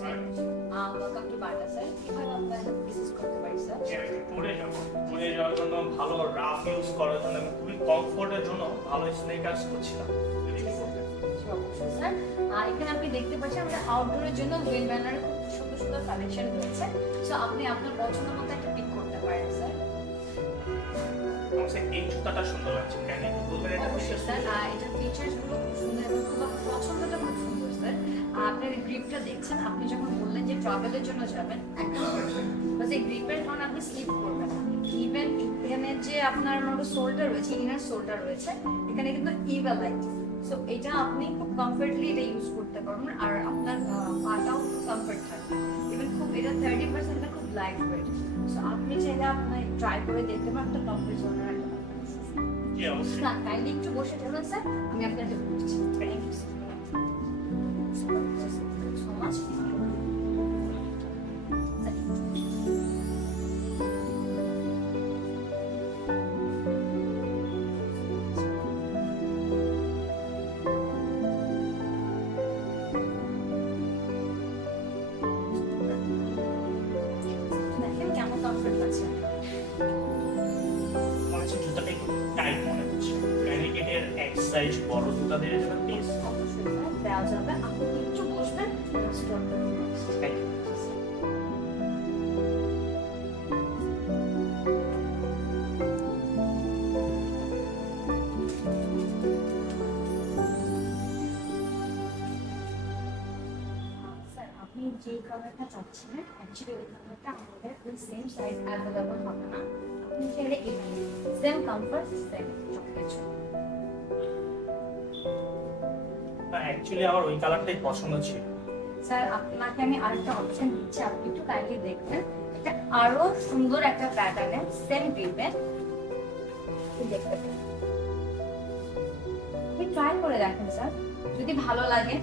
Sir. Welcome to Bata sir. কিভাবে আপনাকে business করতে পারি স্যার? টুরে যাওয়ার জন্য ভালো রাফ ইউজ করার জন্য আমি খুবই কমফোর্টের জন্য ভালো স্নেকার্স করছিলাম। অবশ্যই স্যার। এখানে আপনি দেখতে পাচ্ছেন আমাদের আউটডোরের জন্য ওয়েল ব্যানারের খুব সুন্দর সুন্দর কালেকশন রয়েছে। সো আপনি আপনার পছন্দ মতো একটা পিক করতে পারেন স্যার। এই জুতাটা সুন্দর লাগছে, কেন একটু বলবেন? অবশ্যই স্যার। এটার ফিচার্স গুলো খুব সুন্দর এবং খুব পছন্দটা খুব সুন্দর স্যার। আপনার এই গ্রিপটা দেখছেন, আপনি যখন বললেন যে ট্রাভেলের জন্য যাবেন, একদম বাস এই গ্রিপের কারণে আপনি স্লিপ করবেন না। ইভেন এখানে যে আপনার সোলটা রয়েছে, ইনার সোলটা রয়েছে, এখানে কিন্তু ইভালাইট। সো এটা আপনি খুব কমফর্টলি এটা ইউজ করতে পারবেন আর আপনার পাটাও কমফর্ট থাকবে। ইভেন খুব এটা 30% খুব লাইট ওয়েট। সো আপনি চাইলে আপনি ট্রাই করে দেখতে পারেন, একটা কমফর্ট জোনের একটা জি অবশ্যই। না, কাইন্ডলি একটু বসে থাকুন স্যার, আমি আপনাকে বলছি। Thank you so much. দেখেন কেমন কমফর্ট পাচ্ছেন। মনে হচ্ছে জুতাটা একটু টাইট মনে হচ্ছে, কেন এর এক সাইজ বড় জুতা দিয়ে যাবেন প্লিজ। অবশ্যই স্যার, দেওয়া যাবে। আপনি একটু বসবেন, স্টোর করবেন। Thank you. স্যার, আপনি যে কালারটা চাচ্ছেন অ্যাকচুয়ালি ওই কালারটা আমাদের ওই সেম সাইজ অ্যাভেলেবল হবে না। আপনি চাইলে এই সেম কমফর্ট সেম সবকিছু। অ্যাকচুয়ালি আমার ওই কালারটাই পছন্দ ছিল। স্যার, আপনাকে আমি আরেকটা অপশন দিচ্ছি, আপনি একটু কাইন্ডলি দেখবেন। এটা আরো সুন্দর একটা প্যাটার্নে সেম গ্রিপে দেখতে পারেন। আপনি ট্রাই করে দেখেন স্যার, যদি ভালো লাগে।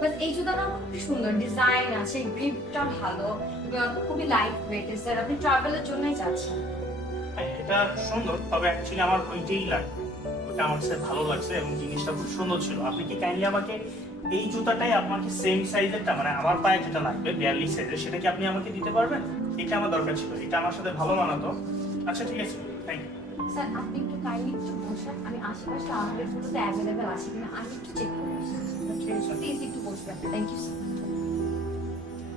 বাট এই জুতাটা খুব সুন্দর ডিজাইন আছে, গ্রিপটা ভালো এবং খুবই লাইট ওয়েট। স্যার, আপনি ট্রাভেলের জন্যই যাচ্ছেন। হ্যাঁ, এটা সুন্দর, তবে অ্যাকচুয়ালি আমার ওইটাই লাগবে। ওটা আমার কাছে ভালো লাগছে এবং জিনিসটা খুব সুন্দর ছিল। আপনি কি কাইন্ডলি আমাকে এই জুতাটাই আপনাকে সেম সাইজেরটা, মানে আমার পায়ে যেটা লাগবে 42 সাইজের, সেটা কি আপনি আমাকে দিতে পারবেন? এটা আমার দরকার ছিল, এটা আমার সাথে ভালো মানাতো। আচ্ছা ঠিক আছে, থ্যাংক ইউ। স্যার, আপনি একটু কাইন্ডলি একটু বসেন, আমি আশেপাশে আউটলেটগুলোতে অ্যাভেলেবেল আছে কিনা আমি একটু চেক করে আসছি। প্লিজ একটু বসবেন। Thank you sir.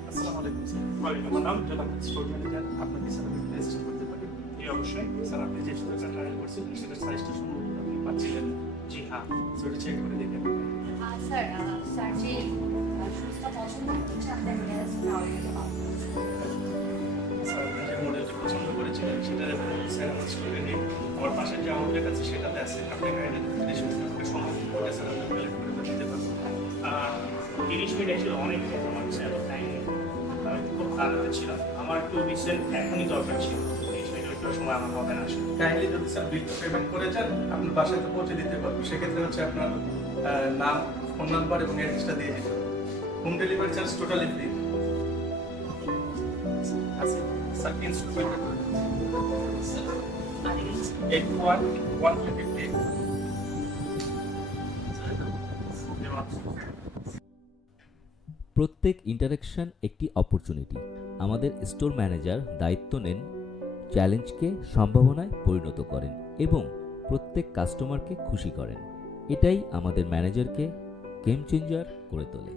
আসসালামু আলাইকুম স্যার। ওয়ালাইকুম আসসালাম। জনাব স্টোর ম্যানেজার, আপনাকে স্যার আমি রেজিস্টার করতে পারি? জি অবশ্যই। স্যার, আপনি যে জুতাটা ট্রায়াল করছিলেন সেটার সাইজটা সম্ভবত আপনি পাচ্ছিলেন না। জি হ্যাঁ। সেটা চেক করে দেখেন। স্যার, স্যার যে শুজটা পছন্দ হচ্ছে আপনার নিয়ারেস্ট আউটলেটে পাবেন। স্যার, আপনি যে মডেলটা পছন্দ করেছিলেন সেটা স্যার আমার স্টোরে নেই। আমার পাশের যে আউটলেট আছে সেটাতে আছে। আপনি গাইডে যদি আপনাকে সম্ভব করে স্যার আপনি কালেক্ট করে দিতে পারবেন। 30 মিনিট এসে অনেক আমার কাছে এত টাইম নেই। আমি খুব তাড়াতাড়ি ছিলাম, আমার একটু রিসেন্ট এখনই দরকার ছিল। 30 মিনিট একটু সময় আমার হবে না আসলে। কাইন্ডলি যদি স্যার বিল পেমেন্ট করে যান আপনার বাসায় তো পৌঁছে দিতে পারবো। সেক্ষেত্রে হচ্ছে আপনার নাম, ফোন নাম্বার এবং অ্যাড্রেসটা দিয়ে দিতে হবে। Home delivery charge totally free. আচ্ছা স্যার, ইনস্টলমেন্টটা করে দিন। 81-158। প্রত্যেক ইন্টারেকশন একটি অপরচুনিটি। আমাদের স্টোর ম্যানেজার দায়িত্ব নেন, চ্যালেঞ্জকে সম্ভাবনায় পরিণত করেন এবং প্রত্যেক কাস্টমারকে খুশি করেন। এটাই আমাদের ম্যানেজারকে গেম চেঞ্জার করে তোলে।